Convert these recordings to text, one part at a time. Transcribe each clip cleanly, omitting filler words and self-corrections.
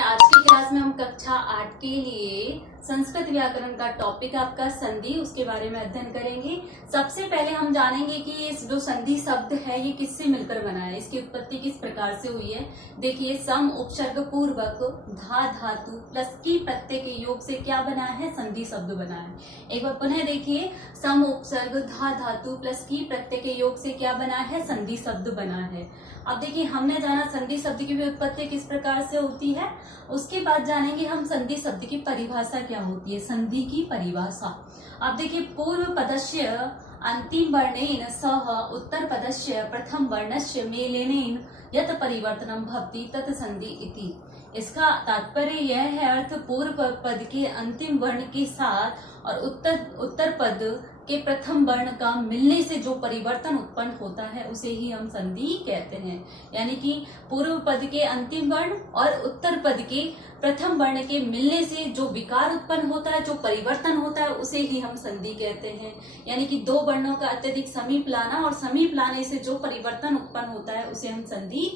Student, आज की class में हम कक्षा 8 के लिए संस्कृत व्याकरण का टॉपिक आपका संधि, उसके बारे में अध्ययन करेंगे। सबसे पहले हम जानेंगे कि ये जो संधि शब्द है ये किससे मिलकर बना है, इसकी उत्पत्ति किस प्रकार से हुई है। देखिए, सम उपसर्ग पूर्वक धा धातु प्लस की प्रत्यय के योग से क्या बना है, संधि शब्द बना है। एक बार पुनः देखिए, सम उपसर्ग धा धातु प्लस की प्रत्यय के योग से क्या बना है, संधि शब्द बना है। अब देखिए, हमने जाना संधि शब्द की भी उत्पत्ति किस प्रकार से होती है। उसके बाद जानेंगे हम संधि शब्द की परिभाषा क्या होती है, संधि की परिभाषा। अब देखिए, पूर्व पदस्य अंतिम वर्णेन सह उत्तर पदस्य प्रथम वर्णस्य मेलनेन यत परिवर्तनम भवति तत् संधि इति। इसका तात्पर्य यह है, अर्थ पूर्व पद के अंतिम वर्ण के साथ और उत्तर पद के प्रथम वर्ण का मिलने से जो परिवर्तन उत्पन्न होता है उसे ही हम संधि कहते हैं। यानी कि पूर्व पद के अंतिम वर्ण और उत्तर पद के प्रथम वर्ण के मिलने से जो विकार उत्पन्न होता है, जो परिवर्तन होता है, उसे ही हम संधि कहते हैं। यानी कि दो वर्णों का अत्यधिक समीप लाना और समीप लाने से जो परिवर्तन उत्पन्न होता है उसे हम संधि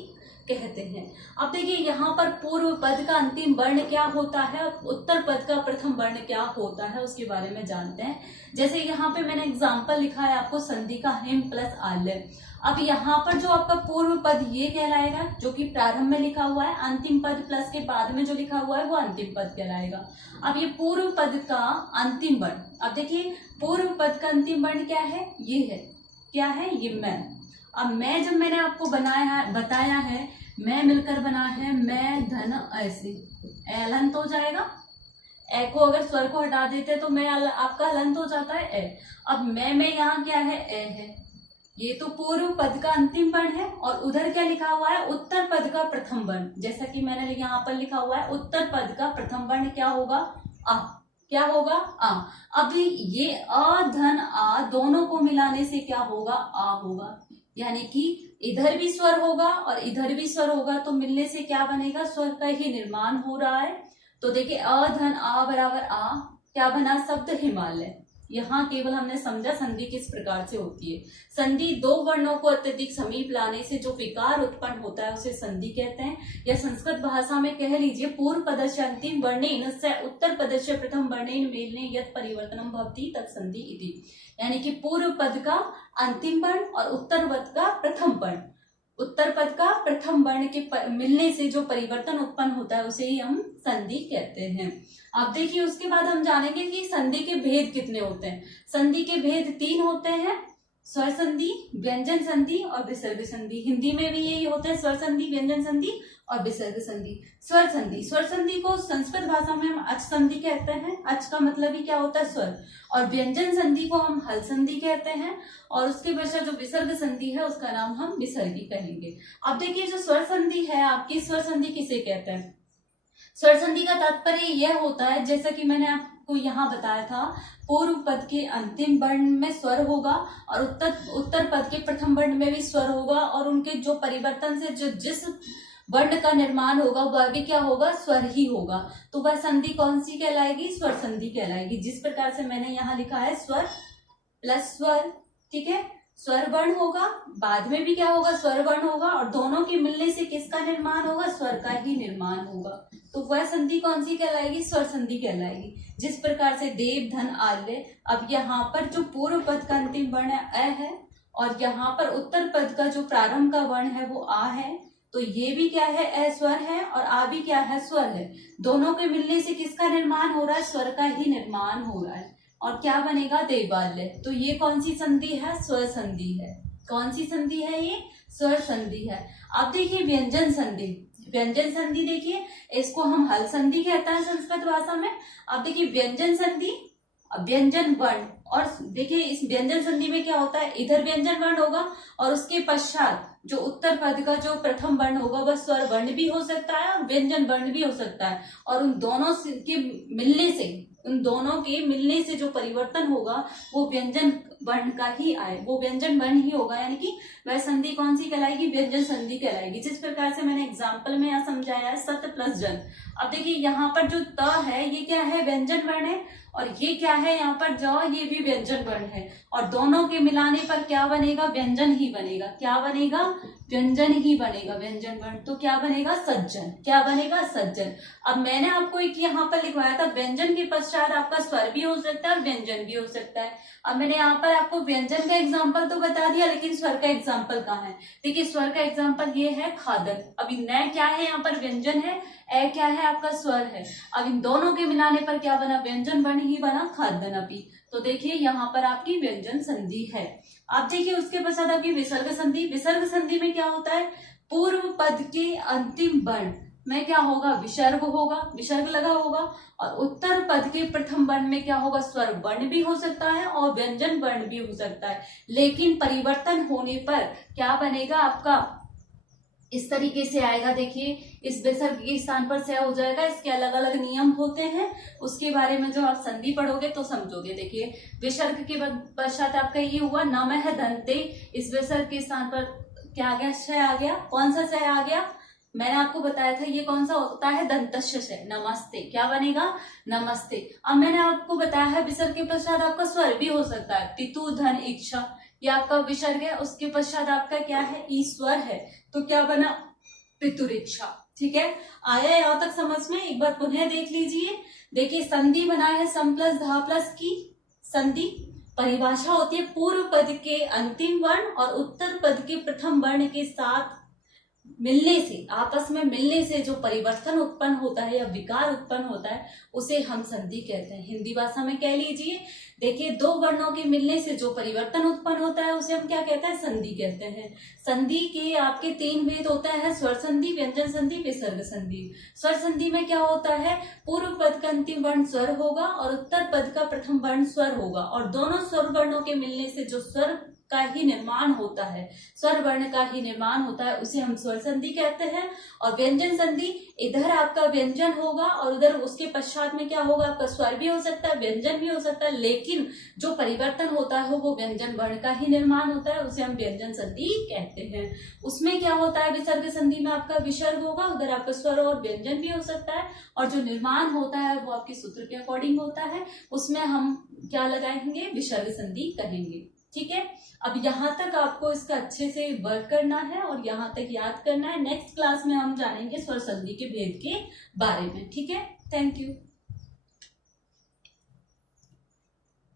कहते हैं। अब देखिए, यहाँ पर पूर्व पद का अंतिम वर्ण क्या होता है, उत्तर पद का प्रथम वर्ण क्या होता है, उसके बारे में जानते हैं। जैसे यहाँ पे मैंने एग्जाम्पल लिखा है आपको, संधि का हिम प्लस आल्य। अब यहाँ पर जो आपका पूर्व पद ये कहलाएगा, जो कि प्रारंभ में लिखा हुआ है, अंतिम पद प्लस के बाद में जो लिखा हुआ है वो अंतिम पद कहलाएगा। अब ये पूर्व पद का अंतिम वर्ण, अब देखिए पूर्व पद का अंतिम वर्ण क्या है, ये है, क्या है, ये मैं। अब मैं जब मैंने आपको बताया है, मैं मिलकर बना है मैं धन ऐसे, अलंत हो जाएगा। ए को अगर स्वर को हटा देते तो मैं आपका अलंत हो जाता है ए। अब मैं यहाँ क्या है, ए है। ये तो पूर्व पद का अंतिम वर्ण है और उधर क्या लिखा हुआ है, उत्तर पद का प्रथम वर्ण। जैसा कि मैंने यहाँ पर लिखा हुआ है, उत्तर पद का प्रथम वर्ण क्या होगा, आ। क्या होगा, आ। अभी ये अ धन आ दोनों को मिलाने से क्या होगा, आ होगा। यानी कि इधर भी स्वर होगा और इधर भी स्वर होगा, तो मिलने से क्या बनेगा, स्वर का ही निर्माण हो रहा है। तो देखिए, अ धन आ बराबर आ, क्या बना, शब्द हिमालय। यहाँ केवल हमने समझा संधि किस प्रकार से होती है। संधि दो वर्णों को अत्यधिक समीप लाने से जो विकार उत्पन्न होता है उसे संधि कहते हैं। या संस्कृत भाषा में कह लीजिए, पूर्व पदस्य अंतिम वर्णेन से उत्तर पदस्य प्रथम वर्णेन मेलने यत् परिवर्तनम भवति तत् संधि इति। यानी कि पूर्व पद का अंतिम वर्ण और उत्तर पद का प्रथम वर्ण, उत्तर पद का प्रथम वर्ण के मिलने से जो परिवर्तन उत्पन्न होता है उसे ही हम संधि कहते हैं। अब देखिए, उसके बाद हम जानेंगे कि संधि के भेद कितने होते हैं। संधि के भेद 3 होते हैं, स्वर संधि, व्यंजन संधि और विसर्ग संधि। हिंदी में भी यही होते हैं, स्वर संधि, व्यंजन संधि और विसर्ग संधि। स्वर संधि, स्वर संधि को संस्कृत भाषा में हम अच संधि कहते हैं। अच का मतलब ही क्या होता है, स्वर। और व्यंजन संधि को हम हल संधि कहते हैं और उसके पश्चात जो विसर्ग संधि है उसका नाम हम विसर्गी कहेंगे। अब देखिए, जो स्वर संधि है आपकी, स्वर संधि किसे कहते हैं। स्वर संधि का तात्पर्य यह होता है, जैसा कि मैंने आपको यहाँ बताया था, पूर्व पद के अंतिम वर्ण में स्वर होगा और उत्तर पद के प्रथम वर्ण में भी स्वर होगा और उनके जो परिवर्तन से जो जिस वर्ण का निर्माण होगा वह भी क्या होगा, स्वर ही होगा। तो वह संधि कौन सी कहलाएगी, स्वर संधि कहलाएगी। जिस प्रकार से मैंने यहाँ लिखा है, स्वर प्लस स्वर, ठीक है, स्वर वर्ण होगा, बाद में भी क्या होगा, स्वर वर्ण होगा और दोनों के मिलने से किसका निर्माण होगा, स्वर का ही निर्माण होगा। तो वह संधि कौन सी कहलाएगी, स्वर संधि कहलाएगी। जिस प्रकार से देव धन आल्य, अब यहाँ पर जो पूर्व पद का अंतिम वर्ण है अ है और यहाँ पर उत्तर पद का जो प्रारंभ का वर्ण है वो आ है, तो ये भी क्या है, अ स्वर है और आ भी क्या है, स्वर है। दोनों के मिलने से किसका निर्माण हो रहा है, स्वर का ही निर्माण हो रहा है और क्या बनेगा, देवालय। तो ये कौन सी संधि है, स्वर संधि है। कौन सी संधि है, ये स्वर संधि है। अब देखिए, व्यंजन संधि, व्यंजन संधि देखिए, इसको हम हल संधि कहते हैं संस्कृत भाषा में। अब देखिए, व्यंजन संधि, व्यंजन वर्ण, और देखिए इस व्यंजन संधि में क्या होता है, इधर व्यंजन वर्ण होगा और उसके पश्चात जो उत्तर पद का जो प्रथम वर्ण होगा वह स्वर वर्ण भी हो सकता है और व्यंजन वर्ण भी हो सकता है। और उन दोनों के मिलने से जो परिवर्तन होगा वो व्यंजन वर्ण का ही आए, वो व्यंजन वर्ण ही होगा। यानी कि वह संधि कौन सी कहलाएगी, व्यंजन संधि कहलाएगी। जिस प्रकार से मैंने एग्जाम्पल में यहाँ समझाया है, सत प्लस जन। अब देखिए, यहाँ पर जो त है ये क्या है, व्यंजन वर्ण है और ये क्या है, यहाँ पर ज, ये भी व्यंजन वर्ण है और दोनों के मिलाने पर क्या बनेगा, व्यंजन ही बनेगा। क्या बनेगा, व्यंजन ही बनेगा, व्यंजन वर्ण। तो क्या बनेगा? सज्जन। क्या बनेगा? सज्जन। अब मैंने आपको एक यहाँ पर लिखवाया था, व्यंजन के पश्चात आपका स्वर भी हो सकता है और व्यंजन भी हो सकता है। अब मैंने यहाँ पर आपको व्यंजन का एग्जाम्पल तो बता दिया, लेकिन स्वर का एग्जाम्पल कहाँ है? देखिए स्वर का एग्जाम्पल ये है खादन। अभी न क्या है यहाँ पर? व्यंजन है, ए क्या है? आपका स्वर है। अब इन दोनों के मिलाने पर क्या बना? व्यंजन वर्ण ही बना, खादन। अभी तो देखिए यहाँ पर आपकी व्यंजन संधि है। आप देखिए उसके पश्चात आपकी विसर्ग संधि। विसर्ग संधि में क्या होता है? पूर्व पद के अंतिम वर्ण में क्या होगा? विसर्ग होगा, विसर्ग लगा होगा। और उत्तर पद के प्रथम वर्ण में क्या होगा? स्वर वर्ण भी हो सकता है और व्यंजन वर्ण भी हो सकता है। लेकिन परिवर्तन होने पर क्या बनेगा आपका? इस तरीके से आएगा। देखिए इस विसर्ग के स्थान पर से हो जाएगा। इसके अलग अलग नियम होते हैं, उसके बारे में जो आप संधि पढ़ोगे तो समझोगे। देखिए विसर्ग के पश्चात आपका ये हुआ नमः दंते। इस विसर्ग के स्थान पर क्या आ गया? शय आ गया। कौन सा शय आ गया? मैंने आपको बताया था ये कौन सा होता है? दंतस्य शय। नमस्ते। क्या बनेगा? नमस्ते। अब मैंने आपको बताया है विसर्ग के पश्चात आपका स्वर भी हो सकता है। पितु धन इच्छा, ये आपका विसर्ग है। उसके पश्चात आपका क्या है? ईश्वर है। तो क्या बना? पितुरिच्छा। ठीक है, आया यहाँ तक समझ में? एक बार पुनः देख लीजिए। देखिए संधि बना है सम प्लस धा प्लस की संधि। परिभाषा होती है पूर्व पद के अंतिम वर्ण और उत्तर पद के प्रथम वर्ण के साथ मिलने से, आपस में मिलने से जो परिवर्तन उत्पन्न होता है या विकार उत्पन्न होता है उसे हम संधि कहते हैं। हिंदी भाषा में कह लीजिए। देखिए दो वर्णों के मिलने से जो परिवर्तन उत्पन्न होता है उसे हम क्या कहते हैं? संधि कहते हैं। संधि के आपके तीन भेद होता है, स्वर संधि, व्यंजन संधि, विसर्ग संधि। स्वर संधि में क्या होता है? पूर्व पद का अंतिम वर्ण स्वर होगा और उत्तर पद का प्रथम वर्ण स्वर होगा, और दोनों स्वर वर्णों के मिलने से जो स्वर का ही निर्माण होता है, स्वर वर्ण का ही निर्माण होता है, उसे हम स्वर संधि कहते हैं। और व्यंजन संधि, इधर आपका व्यंजन होगा और उधर उसके पश्चात में क्या होगा? आपका स्वर भी हो सकता है, व्यंजन भी हो सकता है, लेकिन जो परिवर्तन होता है वो व्यंजन वर्ण का ही निर्माण होता है, उसे हम व्यंजन संधि कहते हैं। उसमें क्या होता है? विसर्ग संधि में आपका विसर्ग होगा, उधर आपका स्वर और व्यंजन भी हो सकता है, और जो निर्माण होता है वो आपके सूत्र के अकॉर्डिंग होता है, उसमें हम क्या लगाएंगे? विसर्ग संधि कहेंगे। ठीक है, अब यहाँ तक आपको इसका अच्छे से वर्क करना है और यहाँ तक याद करना है। नेक्स्ट क्लास में हम जानेंगे स्वर संधि के भेद के बारे में। ठीक है, थैंक यू।